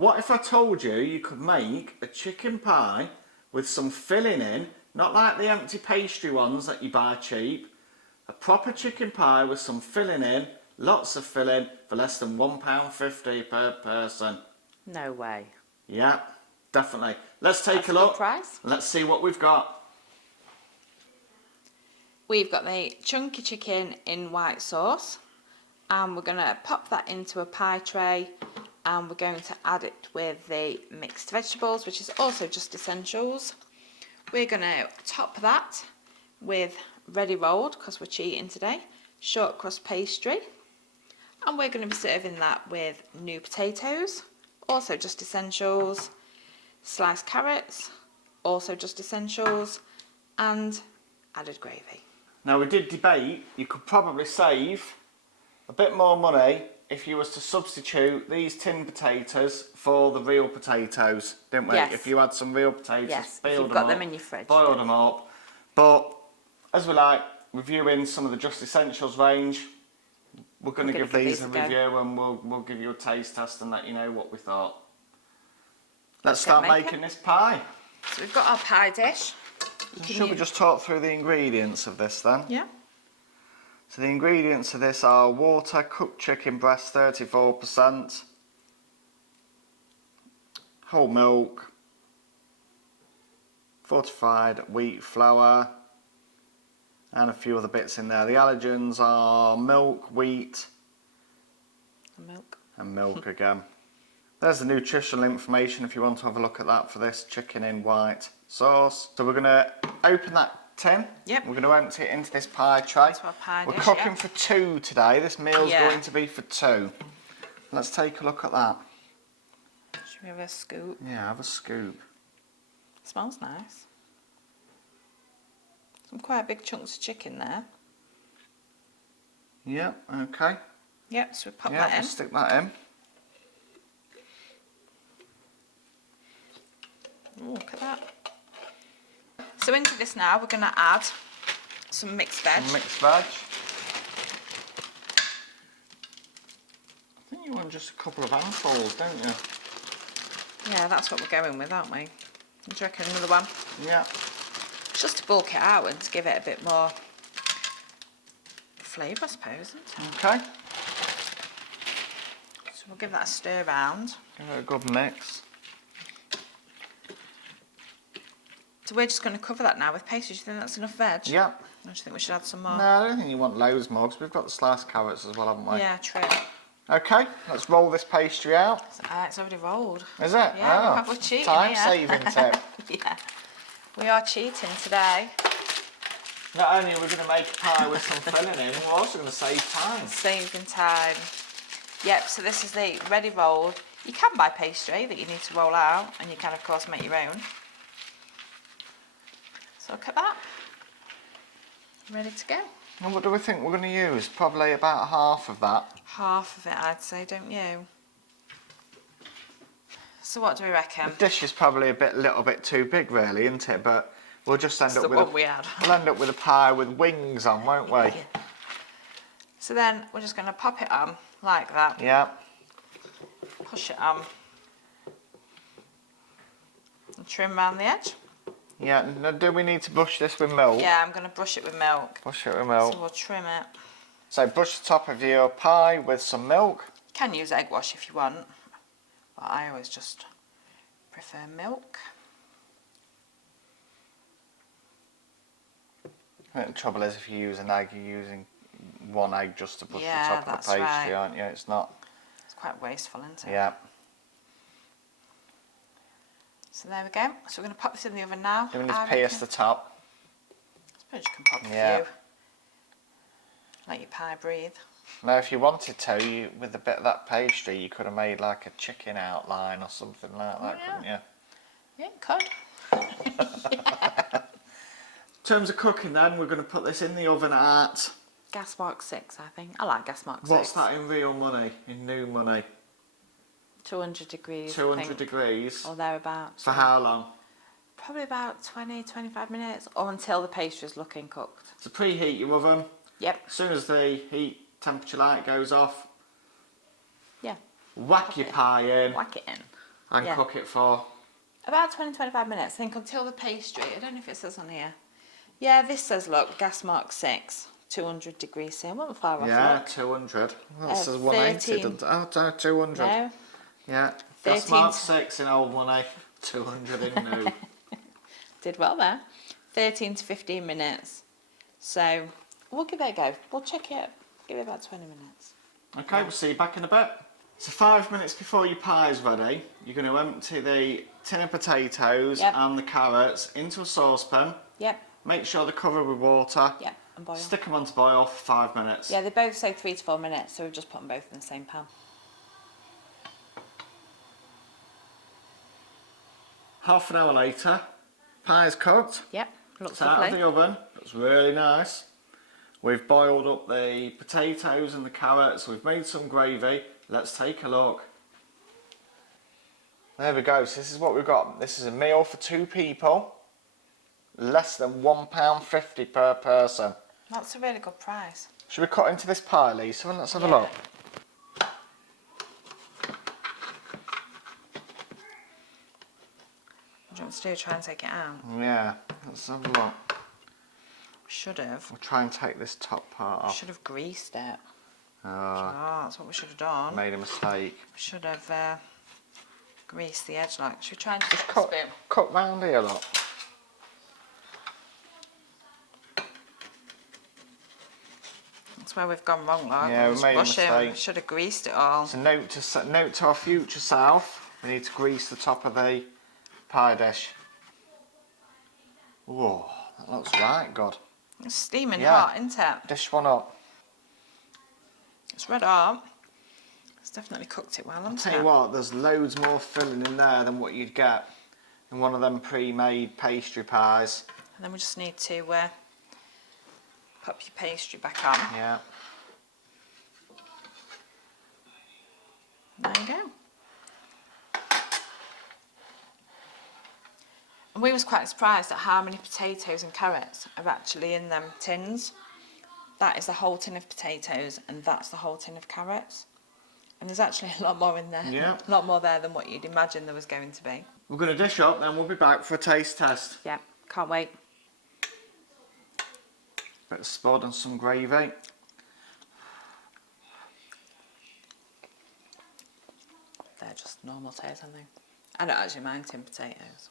What if I told you you could make a chicken pie with some filling in, not like the empty pastry ones that you buy cheap, a proper chicken pie with some filling in, lots of filling for less than £1.50 per person? No way. Yeah, definitely. Let's take That's a look. good price. Let's see what we've got. We've got the chunky chicken in white sauce, and we're going to pop that into a pie tray, and we're going to add it with the mixed vegetables, which is also Just Essentials. We're going to top that with ready rolled, because we're cheating today, Shortcrust pastry, and we're going to be serving that with new potatoes, also Just Essentials, sliced carrots, also Just Essentials, and added gravy. Now, we did debate, you could probably save a bit more money if you was to substitute these tin potatoes for the real potatoes, didn't we? Yes. If you had some real potatoes, Yes, boiled you've got them up, them in your fridge. boiled them up. But as we like reviewing some of the Just Essentials range, we're going to give these a review, and we'll give you a taste test and let you know what we thought. Let's start making this pie. So we've got our pie dish. Should we just talk through the ingredients of this then? Yeah. So the ingredients of this are water, cooked chicken breast 34%, whole milk, fortified wheat flour, and a few other bits in there. The allergens are milk, wheat, and milk again. There's the nutritional information if you want to have a look at that for this chicken in white sauce. So we're going to open that tin. Yep. We're going to empty it into this pie tray. Into our pie We're dish, cooking for two today. This meal's Yeah. going to be for two. Let's take a look at that. Should we have a scoop? Yeah, have a scoop. Smells nice. Some quite big chunks of chicken there. Yeah, okay. Yep, so we pop Yeah, that in. we'll stick that in. Ooh, look at that. So into this now, we're going to add some mixed veg. Some mixed veg. I think you want just a couple of handfuls, don't you? Yeah, that's what we're going with, aren't we? Do you reckon another one? Yeah. Just to bulk it out and to give it a bit more flavour, I suppose, isn't it? Okay. So we'll give that a stir round. Give it a good mix. So we're just going to cover that now with pastry. Do you think that's enough veg? Yeah. Or do you think we should add some more? No, I don't think you want loads more because we've got the sliced carrots as well, haven't we? Yeah, true. Okay, let's roll this pastry out. It's already rolled. Is it? Yeah, oh, we're cheating time here. saving tip. Yeah, we are cheating today. Not only are we going to make a pie with some filling in, we're also going to save time. Saving time. Yep, so this is the ready rolled. You can buy pastry that you need to roll out, and you can of course make your own. So look at that. Ready to go. And what do we think we're going to use? Probably about half of that. Half of it, I'd say, don't you? So what do we reckon? The dish is probably a little bit too big, really, isn't it? But we'll just end up with we'll end up with a pie with wings on, won't we? Yeah. So then we're just going to pop it on like that. Yeah. Push it on. And trim around the edge. Yeah. Now, do we need to brush this with milk? Yeah, I'm going to brush it with milk. Brush it with milk. So we'll trim it. So brush the top of your pie with some milk. You can use egg wash if you want, but I always just prefer milk. I think the trouble is if you use an egg, you're using one egg just to brush the Yeah, top of that's the pastry, right. aren't you? It's not. It's quite wasteful, isn't it? Yeah. So there we go. So we're going to pop this in the oven now. Do we need to pierce the top? I suppose you can pop a Yeah. few. Let your pie breathe. Now, if you wanted to, with a bit of that pastry, you could have made like a chicken outline or something like that, couldn't you? Yeah, you could. In terms of cooking then, we're going to put this in the oven at... Gas mark 6, I think. I like gas mark 6. What's that in real money, in new money? 200 degrees. 200 degrees. Or thereabouts. For how long? Probably about 20-25 minutes, or until the pastry is looking cooked. So preheat your oven. Yep. As soon as the heat temperature light goes off, Yeah. whack your pie in. Whack it in. and Yeah. cook it for? About 20-25 minutes, I think, until the pastry. I don't know if it says on here. Yeah, this says, look, gas mark 6, 200 degrees C. I'm not far off. Yeah, Look. 200. Well, it says 180, 13. doesn't it? Oh, no, 200. No. Yeah. 13 Gas mark 6 in old money, 200 in new. Did well there. 13 to 15 minutes. So we'll give it a go. We'll check it. Give it about 20 minutes. Okay, Yeah. we'll see you back in a bit. So 5 minutes before your pie is ready, you're going to empty the tin of potatoes Yep. and the carrots into a saucepan. Yep. Make sure they're covered with water. Yep. And boil. Stick them on to boil for 5 minutes. Yeah, they both say 3 to 4 minutes, so we've just put them both in the same pan. Half an hour later, pie is cooked. Yep. Looks It's out of lovely. the oven. Looks really nice. We've boiled up the potatoes and the carrots. We've made some gravy. Let's take a look. There we go. So this is what we've got. This is a meal for 2 people. Less than £1.50 per person. That's a really good price. Should we cut into this pie, Lisa? Let's have a Yeah. look. What do you want to do? Try and take it out? Yeah, let's have a look. Should have. We'll try and take this top part off. Should have greased it. Oh, Oh, that's what we should have done. made a mistake. Should have greased the edge like. Should we try and just Cut round here, look. That's where we've gone wrong, like. Yeah, we Just made a rushing. mistake. Should have greased it all. So note to our future self, we need to grease the top of the pie dish. Whoa, that looks right good. It's steaming Yeah. hot, isn't it? Dish one up. It's red hot. It's definitely cooked it well, I'll hasn't tell it? you what, there's loads more filling in there than what you'd get in one of them pre-made pastry pies. And then we just need to pop your pastry back on. Yeah. There you go. And we was quite surprised at how many potatoes and carrots are actually in them tins. That is the whole tin of potatoes and that's the whole tin of carrots. And there's actually a lot more in there. Yeah. A lot more there than what you'd imagine there was going to be. We're going to dish up, then we'll be back for a taste test. Yeah, can't wait. Bit of spud and some gravy. They're just normal potatoes, aren't they? I don't actually mind tin potatoes.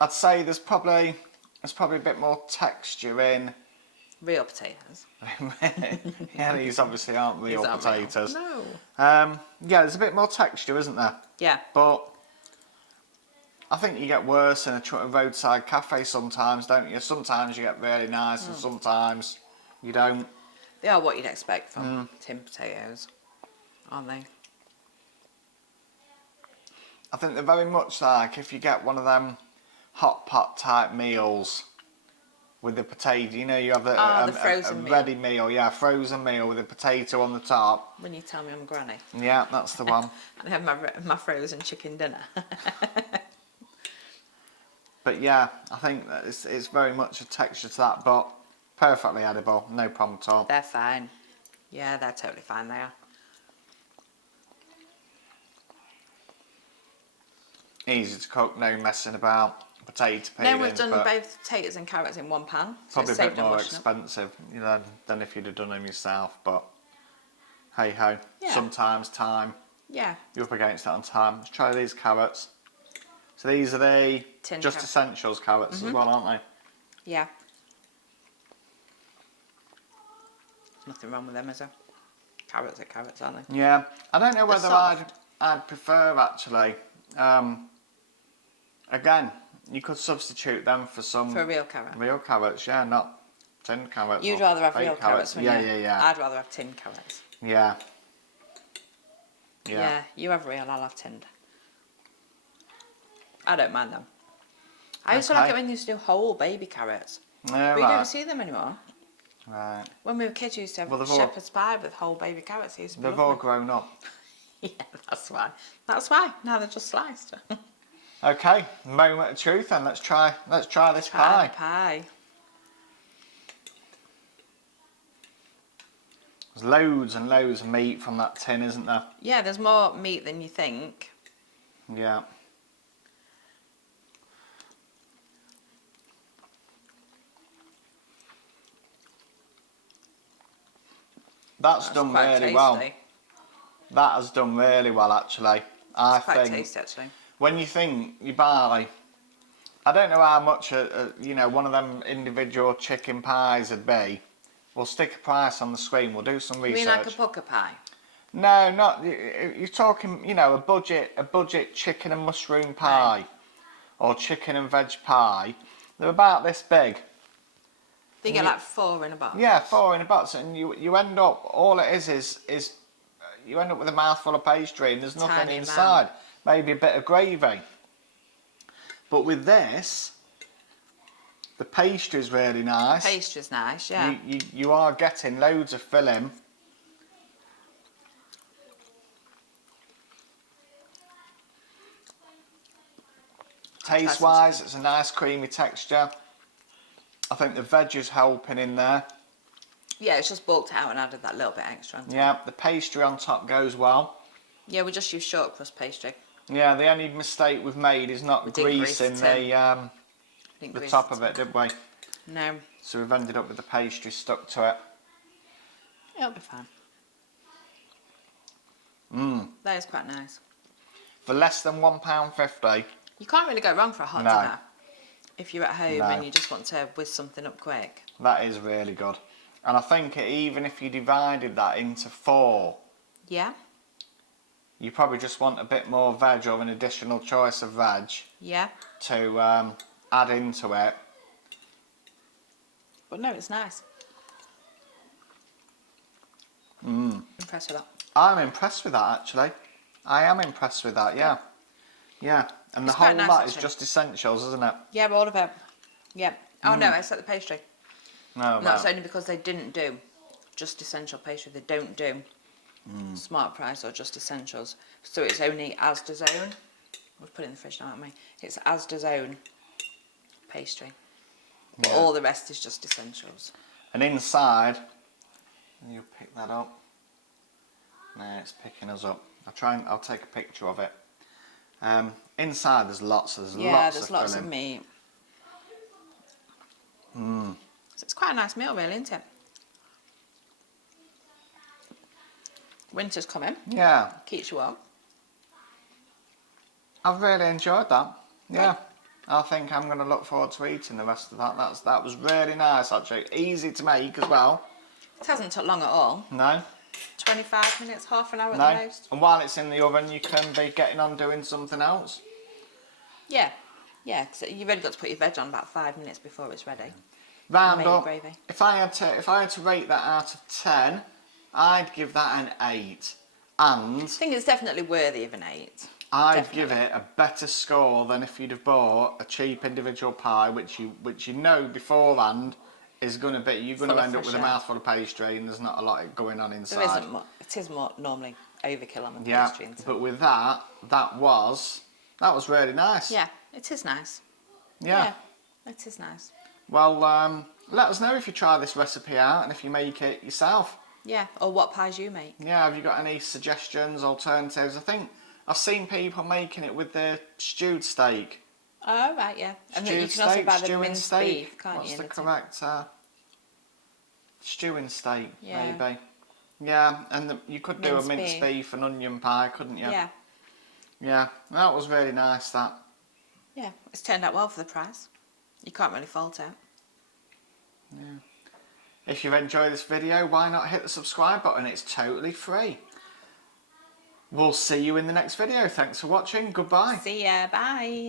I'd say there's probably a bit more texture in. Real potatoes. Yeah, these obviously aren't real These aren't real. potatoes. No. Yeah, there's a bit more texture, isn't there? Yeah. But I think you get worse in a roadside cafe sometimes, don't you? Sometimes you get really nice and sometimes you don't. They are what you'd expect from tin potatoes, aren't they? I think they're very much like if you get one of them hot pot type meals with the potato, you know, you have the frozen meal. ready meal, yeah, frozen meal with a potato on the top. When you tell me I'm granny. Yeah, that's the one. And I have my frozen chicken dinner. But yeah, I think that it's very much a texture to that, but perfectly edible, no problem at all. They're fine. Yeah, they're totally fine, they are. Easy to cook, no messing about. Potato peelings, Then we've done but both potatoes and carrots in one pan. So probably it's a saved bit on more washing up. expensive, you know, than if you'd have done them yourself. But hey ho, Yeah. sometimes time. Yeah. You're up against it on time. Let's try these carrots. So these are the Tin Just carrot. Essentials carrots as well, aren't Yeah. There's nothing wrong with them, is there? Carrots are carrots, aren't they? they? Yeah. I don't know whether soft. I'd prefer actually. Again, you could substitute them for some For a real carrot. real carrots, yeah, not tin carrots. You'd or rather have fake real carrots, wouldn't Yeah, you? yeah. I'd rather have tinned carrots. Yeah. Yeah, you have real, I'll have tinned. I don't mind them. I used to like Okay. it when you used to do whole baby carrots. Yeah, But you right. don't see them anymore. Right. When we were kids, you used to have Well, they've all- shepherd's pie with whole baby carrots. It used to be They've all lovely. grown up. Yeah, that's why. That's why. Now they're just sliced. Okay, moment of truth then. Let's try this Try pie. the pie. There's loads and loads of meat from that tin, isn't there? Yeah, there's more meat than you think. Yeah. That's done quite really tasty. well. That has done really well, actually. I It's quite think tasty, actually. when you think you buy, I don't know how much you know, one of them individual chicken pies would be. We'll stick a price on the screen. We'll do some You research. mean like a poker pie? No, not you're talking. You know, a budget chicken and mushroom pie, Right. or chicken and veg pie. They're about this big. They get like 4 in a box. Yeah, 4 in a box, and you end up, all it is you end up with a mouthful of pastry and there's nothing Tiny inside. amount. Maybe a bit of gravy. But with this, the pastry's really nice. Pastry's nice, yeah. You are getting loads of filling. Taste-wise, it's a nice creamy texture. I think the veg is helping in there. Yeah, it's just bulked out and added that little bit extra on top. Yeah, the pastry on top goes well. Yeah, we just use shortcrust pastry. Yeah, the only mistake we've made is not greasing the top of it, did we? No. So we've ended up with the pastry stuck to it. It'll be fine. That is quite nice. For less than £1.50. You can't really go wrong for a hot No. dinner. If you're at home No. and you just want to whiz something up quick. That is really good. And I think even if you divided that into 4, Yeah? you probably just want a bit more veg or an additional choice of veg Yeah. to add into it. But no, it's nice. Impressed with that. I'm impressed with that, actually. I am impressed with that, yeah. Yeah. And It's the whole quite nice, lot is actually. just essentials, isn't it? Yeah, all of it. Yeah. Oh no, except the pastry. No, And that's only because they didn't do just essential pastry. They don't do Smart Price or just essentials. So it's only Asda's own. We've put it in the fridge now, haven't we? It's Asda's own pastry. But Yeah. all the rest is just essentials. And inside, you pick that up. No, it's picking us up. I'll take a picture of it. Inside there's lots of filling. Meat. So it's quite a nice meal, really, isn't it? Winter's coming. Yeah, Keeps you warm. I've really enjoyed that. Yeah, Right. I think I'm going to look forward to eating the rest of that. That was really nice, actually. Easy to make as well. It hasn't took long at all. No, 25 minutes, half an hour at no. the most. And while it's in the oven, you can be getting on doing something else. Yeah. Yeah, because you've only got to put your veg on about 5 minutes before it's ready. Round Make up. gravy. If I had to rate that out of 10, I'd give that an 8. And I think it's definitely worthy of an 8. I'd give it a better score than if you'd have bought a cheap individual pie, which you know beforehand is going to be, you're going to end up with a mouthful of pastry and there's not a lot going on inside. There isn't much. It is more normally overkill on the Yeah, pastry. Isn't it? but with that was really nice. Yeah, it is nice. Yeah. It is nice. Well, let us know if you try this recipe out and if you make it yourself. Yeah, or what pies you make. Yeah, have you got any suggestions, alternatives? I think I've seen people making it with the stewed steak. Oh, right, yeah. And then you Stewed can also steak, buy the stewing minced steak. beef, can't What's you? the correct stewing steak? Yeah. Maybe. Yeah, and you could do a Minced minced beef and onion pie, couldn't you? Yeah. Yeah, that was really nice. That. Yeah, it's turned out well for the price. You can't really fault it. Yeah. If you've enjoyed this video, why not hit the subscribe button? It's totally free. We'll see you in the next video. Thanks for watching. Goodbye. See ya. Bye.